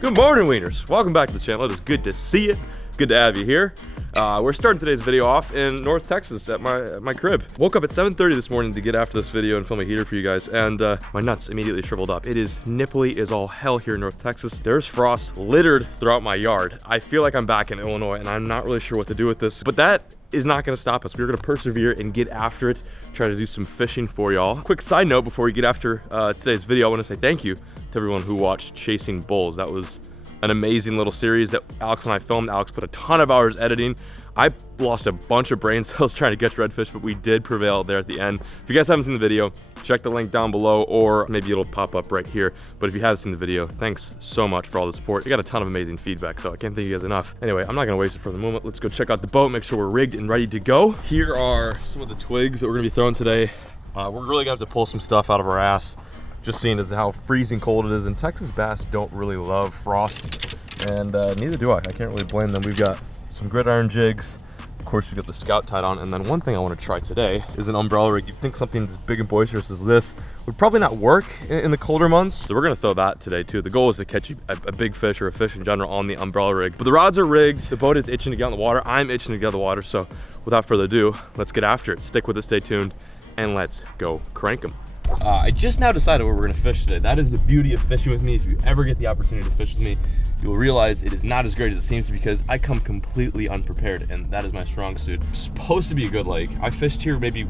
Good morning, wieners. Welcome back to the channel. It is good to see you. Good to have you here. We're starting today's video off in North Texas at my crib. Woke up at 7:30 this morning to get after this video and film a heater for you guys, and my nuts immediately shriveled up. It is nipply as all hell here in North Texas. There's frost littered throughout my yard. I feel like I'm back in Illinois, and I'm not really sure what to do with this, but that is not going to stop us. We're going to persevere and get after it, try to do some fishing for y'all. Quick side note before we get after today's video, I want to say thank you to everyone who watched Chasing Bulls. That was an amazing little series that Alex and I filmed. Alex put a ton of hours editing. I lost a bunch of brain cells trying to catch redfish, but we did prevail there at the end. If you guys haven't seen the video, check the link down below, or maybe it'll pop up right here. But if you have seen the video, thanks so much for all the support. You got a ton of amazing feedback, so I can't thank you guys enough. Anyway, I'm not gonna waste it for the moment. Let's go check out the boat, make sure we're rigged and ready to go. Here are some of the twigs that we're gonna be throwing today. We're really gonna have to pull some stuff out of our ass, just seeing as how freezing cold it is. And Texas bass don't really love frost, and neither do I can't really blame them. We've got some gridiron jigs. Of course, we got the Scout tied on, and then one thing I want to try today is an umbrella rig. You'd think something as big and boisterous as this would probably not work in the colder months, so we're going to throw that today too. The goal is to catch a big fish or a fish in general on the umbrella rig. But the rods are rigged, the boat is itching to get on the water, I'm itching to get on the water, so without further ado, let's get after it. Stick with it, stay tuned, and let's go crank them. I just now decided where we're going to fish today. That is the beauty of fishing with me. If you ever get the opportunity to fish with me, you'll realize it is not as great as it seems, because I come completely unprepared, and that is my strong suit. It's supposed to be a good lake. I fished here maybe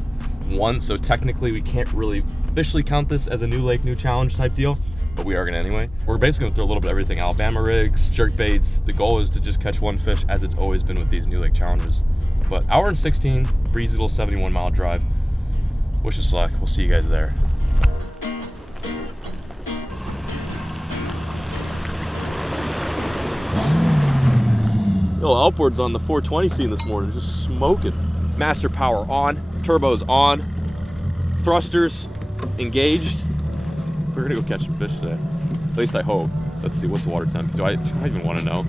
once, so technically we can't really officially count this as a new lake, new challenge type deal, but we are gonna anyway. We're basically gonna throw a little bit of everything: Alabama rigs, jerk baits. The goal is to just catch one fish, as it's always been with these new lake challenges. But hour and 16, breezy little 71-mile drive. Wish us luck. We'll see you guys there. Little outboards on the 420 scene this morning, just smoking. Master power on, turbos on, thrusters engaged. We're gonna go catch some fish today. At least I hope. Let's see, what's the water temp? Do I even want to know?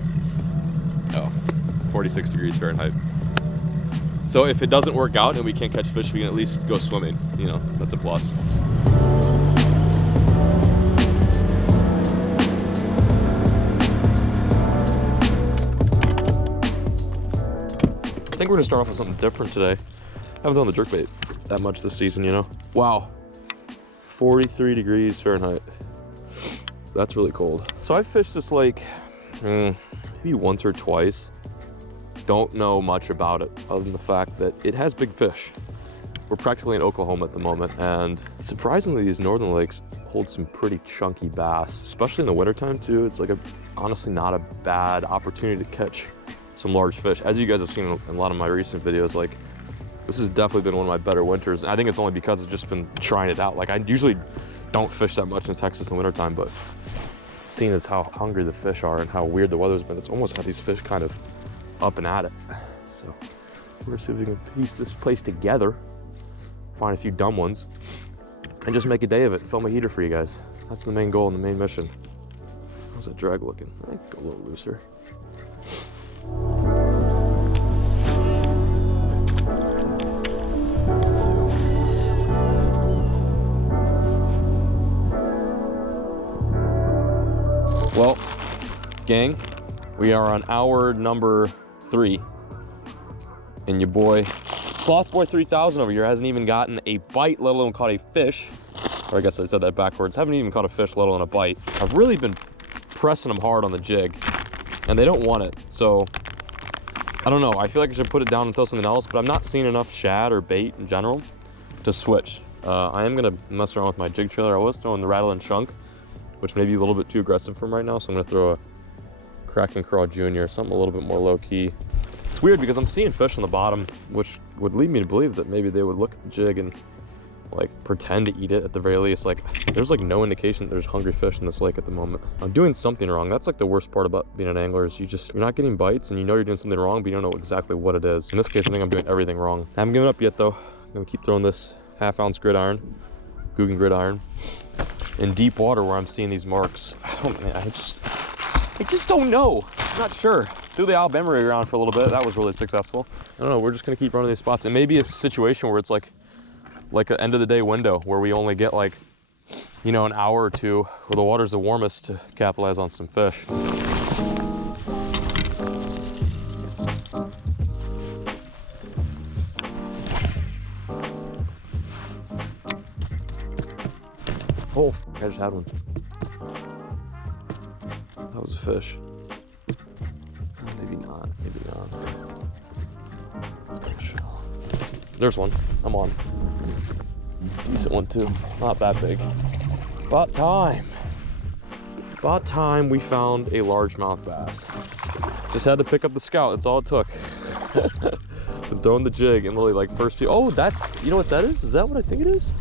Oh, 46 degrees Fahrenheit. So if it doesn't work out and we can't catch fish, we can at least go swimming. You know, that's a plus. I think we're gonna start off with something different today. I haven't done the jerkbait that much this season, you know? Wow, 43 degrees Fahrenheit. That's really cold. So I've fished this lake maybe once or twice. Don't know much about it, other than the fact that it has big fish. We're practically in Oklahoma at the moment, and surprisingly, these northern lakes hold some pretty chunky bass, especially in the wintertime too. It's like honestly not a bad opportunity to catch some large fish. As you guys have seen in a lot of my recent videos, like, this has definitely been one of my better winters. And I think it's only because I've just been trying it out. Like, I usually don't fish that much in Texas in the wintertime, but seeing as how hungry the fish are and how weird the weather's been, it's almost had these fish kind of up and at it. So we're gonna see if we can piece this place together, find a few dumb ones, and just make a day of it, film a heater for you guys. That's the main goal and the main mission. How's that drag looking? I think go a little looser. Well, gang, we are on hour number 3, and your boy Sloth Boy 3000 over here hasn't even gotten a bite, let alone caught a fish. Or I guess I said that backwards. Haven't even caught a fish, let alone a bite. I've really been pressing them hard on the jig, and they don't want it. So I don't know, I feel like I should put it down and throw something else, but I'm not seeing enough shad or bait in general to switch. I am gonna mess around with my jig trailer. I was throwing the Rattle and Chunk, which may be a little bit too aggressive for him right now, so I'm gonna throw a Crack and Crawl Junior, something a little bit more low key. It's weird because I'm seeing fish on the bottom, which would lead me to believe that maybe they would look at the jig and like pretend to eat it at the very least. Like, there's like no indication that there's hungry fish in this lake at the moment. I'm doing something wrong. That's like the worst part about being an angler, is you're not getting bites, and you know you're doing something wrong, but you don't know exactly what it is. In this case, I think I'm doing everything wrong. I haven't given up yet though. I'm gonna keep throwing this 1/2 ounce gridiron, Guggen gridiron, in deep water where I'm seeing these marks. I just don't know. I'm not sure. Threw the Alabama rig around for a little bit. That was really successful. I don't know. We're just gonna keep running these spots. It may be a situation where it's like an end of the day window where we only get like you know, an hour or two where the water's the warmest to capitalize on some fish. Oh, I just had one. That was a fish. Maybe not, maybe not. Let's go shell. There's one, I'm on. Decent one too, not that big. About time we found a largemouth bass. Just had to pick up the Scout, that's all it took. Been throwing the jig and literally like first few, oh, that's, you know what that is? Is that what I think it is?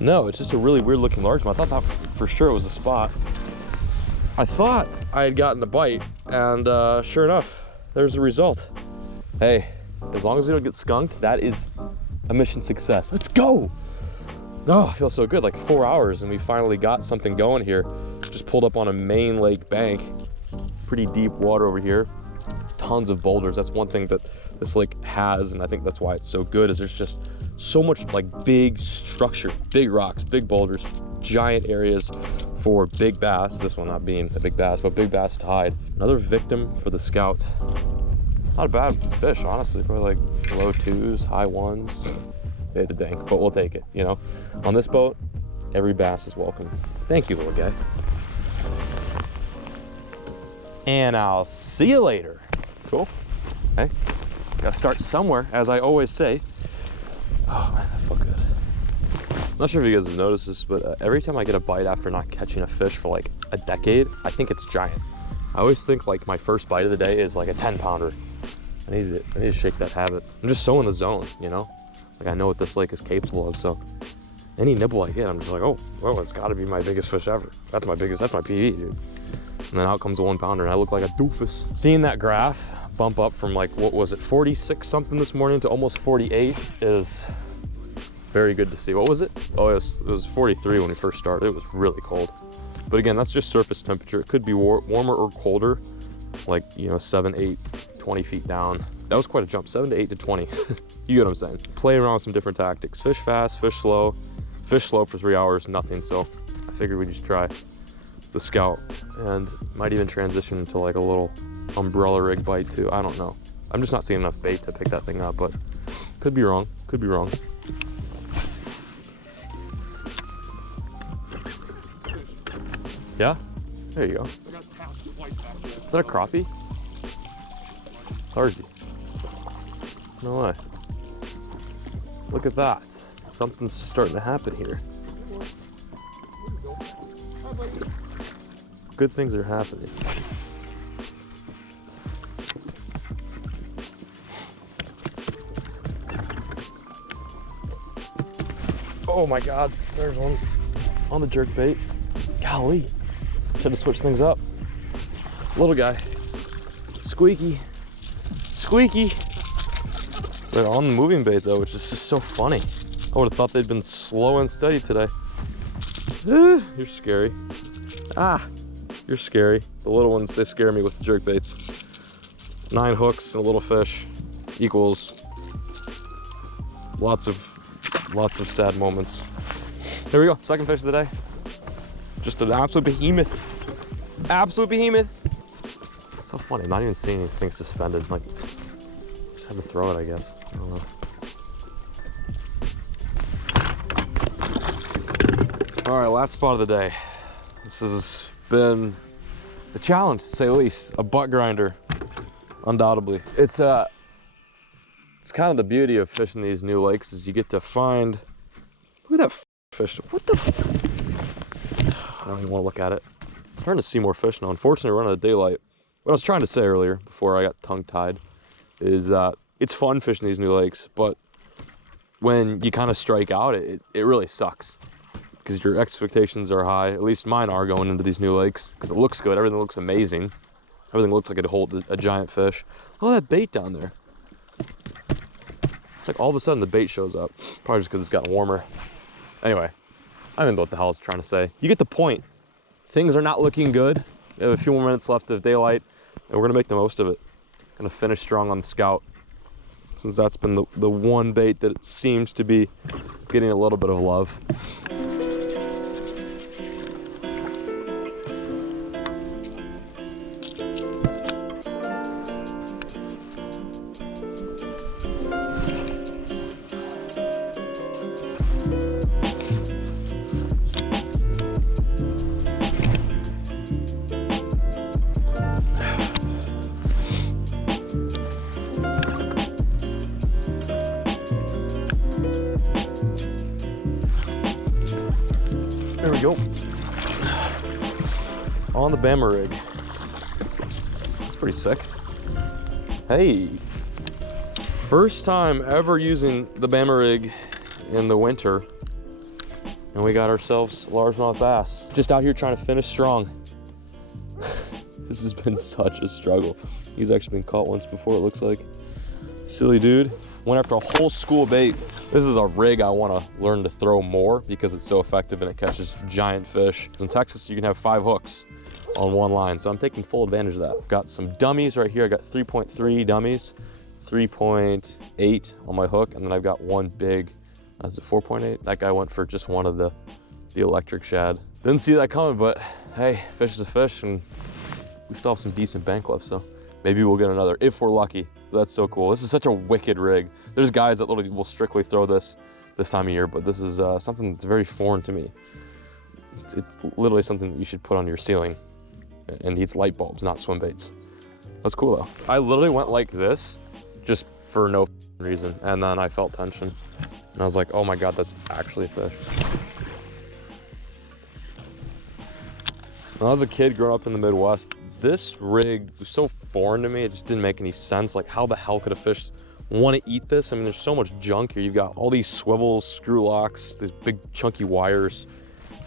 No, it's just a really weird looking largemouth. I thought for sure it was a spot. I thought I had gotten a bite, and sure enough, there's the result. Hey, as long as we don't get skunked, that is a mission success. Let's go! Oh, I feel so good, like 4 hours, and we finally got something going here. Just pulled up on a main lake bank. Pretty deep water over here. Tons of boulders. That's one thing that this lake has, and I think that's why it's so good, is there's just so much like big structure, big rocks, big boulders, giant areas for big bass. This one not being a big bass, but big bass to hide. Another victim for the Scout. Not a bad fish, honestly. Probably like low 2s, high 1s. It's a dank, but we'll take it, you know? On this boat, every bass is welcome. Thank you, little guy. And I'll see you later. Cool. Hey, gotta start somewhere, as I always say. Oh man, that felt good. I'm not sure if you guys have noticed this, but every time I get a bite after not catching a fish for like a decade, I think it's giant. I always think like my first bite of the day is like a 10-pounder. I need to shake that habit. I'm just so in the zone, you know? Like I know what this lake is capable of, so any nibble I get, I'm just like, oh, well, it's gotta be my biggest fish ever. That's my PE, dude. And then out comes a 1-pounder and I look like a doofus. Seeing that graph bump up from like, what was it, 46 something this morning to almost 48 is very good to see. What was it? Oh, it was 43 when we first started. It was really cold. But again, that's just surface temperature. It could be warmer or colder, like, you know, 7, 8, 20 feet down. That was quite a jump, 7 to 8 to 20. You get what I'm saying? Play around with some different tactics. Fish fast, fish slow. Fish slow for 3 hours, nothing. So I figured we'd just try the Scout and might even transition into like a little umbrella rig bite too. I don't know. I'm just not seeing enough bait to pick that thing up, but could be wrong. Could be wrong. Yeah? There you go. Is that a crappie? Hardy. No way. Look at that. Something's starting to happen here. Good things are happening. Oh my God, there's one on the jerk bait. Golly, should have switched things up. Little guy, squeaky, squeaky. They're on the moving bait though, which is just so funny. I would have thought they'd been slow and steady today. You're scary. Ah, you're scary. The little ones, they scare me with the jerk baits. 9 hooks and a little fish equals lots of sad moments. Here we go, second fish of the day. Just an absolute behemoth. Absolute behemoth. It's so funny, I'm not even seeing anything suspended. Like, just had to throw it, I guess. I don't know. All right, last spot of the day. This has been a challenge, to say the least. A butt grinder, undoubtedly. It's kind of the beauty of fishing these new lakes is you get to find, look at that fish. What the I don't even want to look at it. I'm starting to see more fish now. Unfortunately, we're running out of daylight. What I was trying to say earlier, before I got tongue-tied, is that it's fun fishing these new lakes, but when you kind of strike out, it really sucks. Because your expectations are high, at least mine are going into these new lakes, because it looks good, everything looks amazing. Everything looks like it'd hold a giant fish. Oh, that bait down there. It's like all of a sudden the bait shows up. Probably just because it's gotten warmer. Anyway, I don't even know what the hell I was trying to say. You get the point. Things are not looking good. We have a few more minutes left of daylight, and we're gonna make the most of it. Gonna finish strong on the Scout. since that's been the one bait that seems to be getting a little bit of love. There we go. On the Bama rig. That's pretty sick. Hey, first time ever using the Bama rig in the winter, and we got ourselves largemouth bass. Just out here trying to finish strong. This has been such a struggle. He's actually been caught once before, it looks like. Silly dude. Went after a whole school bait. This is a rig I want to learn to throw more because it's so effective and it catches giant fish. In Texas, you can have 5 hooks on one line, so I'm taking full advantage of that. Got some dummies right here. I got 3.3 dummies, 3.8 on my hook, and then I've got one big, is it 4.8? That guy went for just one of the electric shad. Didn't see that coming, but hey, fish is a fish, and we still have some decent bank left, so maybe we'll get another if we're lucky. That's so cool. This is such a wicked rig. There's guys that literally will strictly throw this time of year, but this is something that's very foreign to me. It's literally something that you should put on your ceiling and needs light bulbs, not swim baits. That's cool though. I literally went like this just for no reason, and then I felt tension. And I was like, oh my God, that's actually a fish. When I was a kid growing up in the Midwest, this rig was so foreign to me, it just didn't make any sense. Like, how the hell could a fish want to eat this? I mean, there's so much junk here. You've got all these swivels, screw locks, these big chunky wires.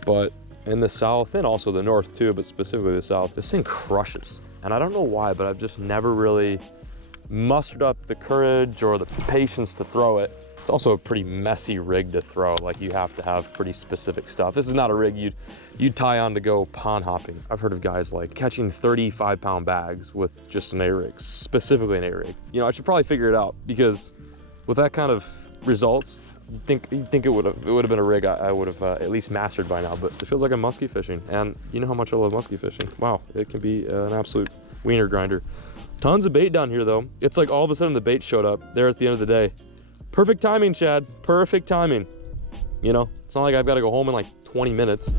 But in the South, and also the North too, but specifically the South, this thing crushes. And I don't know why, but I've just never really mustered up the courage or the patience to throw it. It's also a pretty messy rig to throw. Like, you have to have pretty specific stuff. This is not a rig you'd tie on to go pond hopping. I've heard of guys like catching 35-pound bags with just an A-rig, specifically an A-rig. You know, I should probably figure it out, because with that kind of results, you'd think it would have been a rig I would have at least mastered by now. But it feels like I'm musky fishing, and you know how much I love musky fishing. Wow, it can be an absolute wiener grinder. Tons of bait down here though. It's like all of a sudden the bait showed up there at the end of the day. Perfect timing, Chad. Perfect timing. You know, it's not like I've got to go home in like 20 minutes.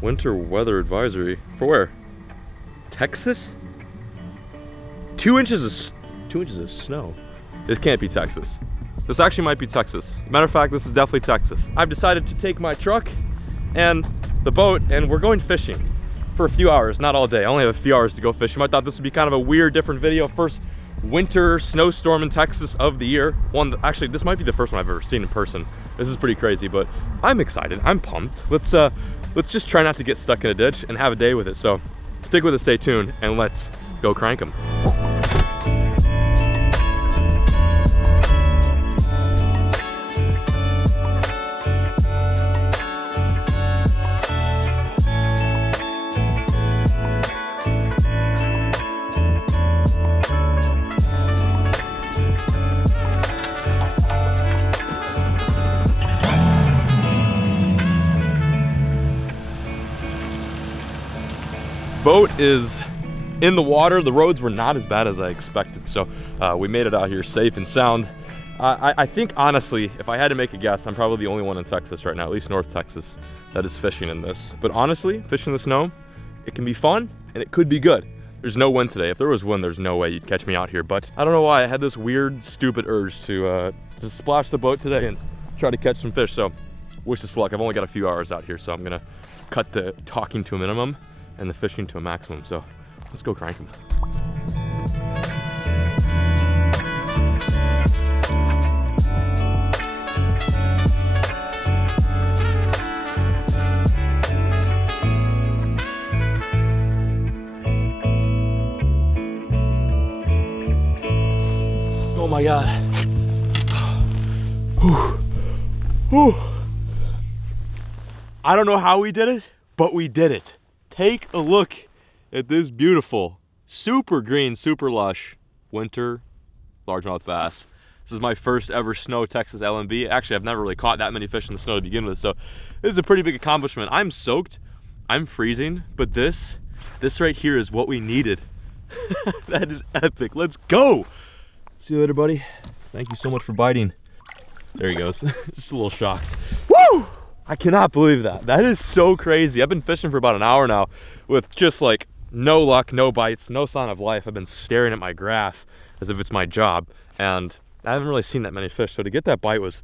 Winter weather advisory for where? Texas? 2 inches of snow. This can't be Texas. This actually might be Texas. Matter of fact, this is definitely Texas. I've decided to take my truck and the boat, and we're going fishing for a few hours, not all day. I only have a few hours to go fishing. I thought this would be kind of a weird, different video. First winter snowstorm in Texas of the year. One that, actually, this might be the first one I've ever seen in person. This is pretty crazy, but I'm excited. I'm pumped. Let's just try not to get stuck in a ditch and have a day with it. So stick with us, stay tuned, and let's go crank them. Boat is in the water. The roads were not as bad as I expected, so we made it out here safe and sound. I think, honestly, if I had to make a guess, I'm probably the only one in Texas right now, at least North Texas, that is fishing in this. But honestly, fishing in the snow, it can be fun, and it could be good. There's no wind today. If there was wind, there's no way you'd catch me out here. But I don't know why, I had this weird, stupid urge to splash the boat today and try to catch some fish. So, wish us luck. I've only got a few hours out here, so I'm gonna cut the talking to a minimum and the fishing to a maximum. So, let's go crank them. Oh my God. Whew. Whew. I don't know how we did it, but we did it. Take a look at this beautiful, super green, super lush winter largemouth bass. This is my first ever snow Texas LMB. Actually, I've never really caught that many fish in the snow to begin with, so this is a pretty big accomplishment. I'm soaked, I'm freezing, but this right here is what we needed. That is epic. Let's go. See you later, buddy. Thank you so much for biting. There he goes. Just a little shocked. Woo! I cannot believe that. That is so crazy. I've been fishing for about an hour now with just like no luck, no bites, no sign of life. I've been staring at my graph as if it's my job, and I haven't really seen that many fish. So to get that bite was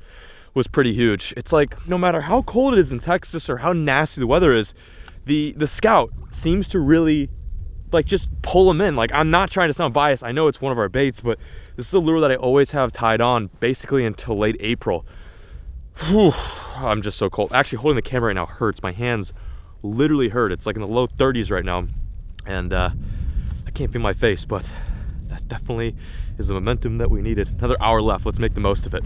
pretty huge. It's like no matter how cold it is in Texas or how nasty the weather is, the Scout seems to really like just pull them in. Like, I'm not trying to sound biased. I know it's one of our baits, but this is a lure that I always have tied on basically until late April. Whew, I'm just so cold. Actually, holding the camera right now hurts. My hands literally hurt. It's like in the low 30s right now, and I can't feel my face, but that definitely is the momentum that we needed. Another hour left. Let's make the most of it.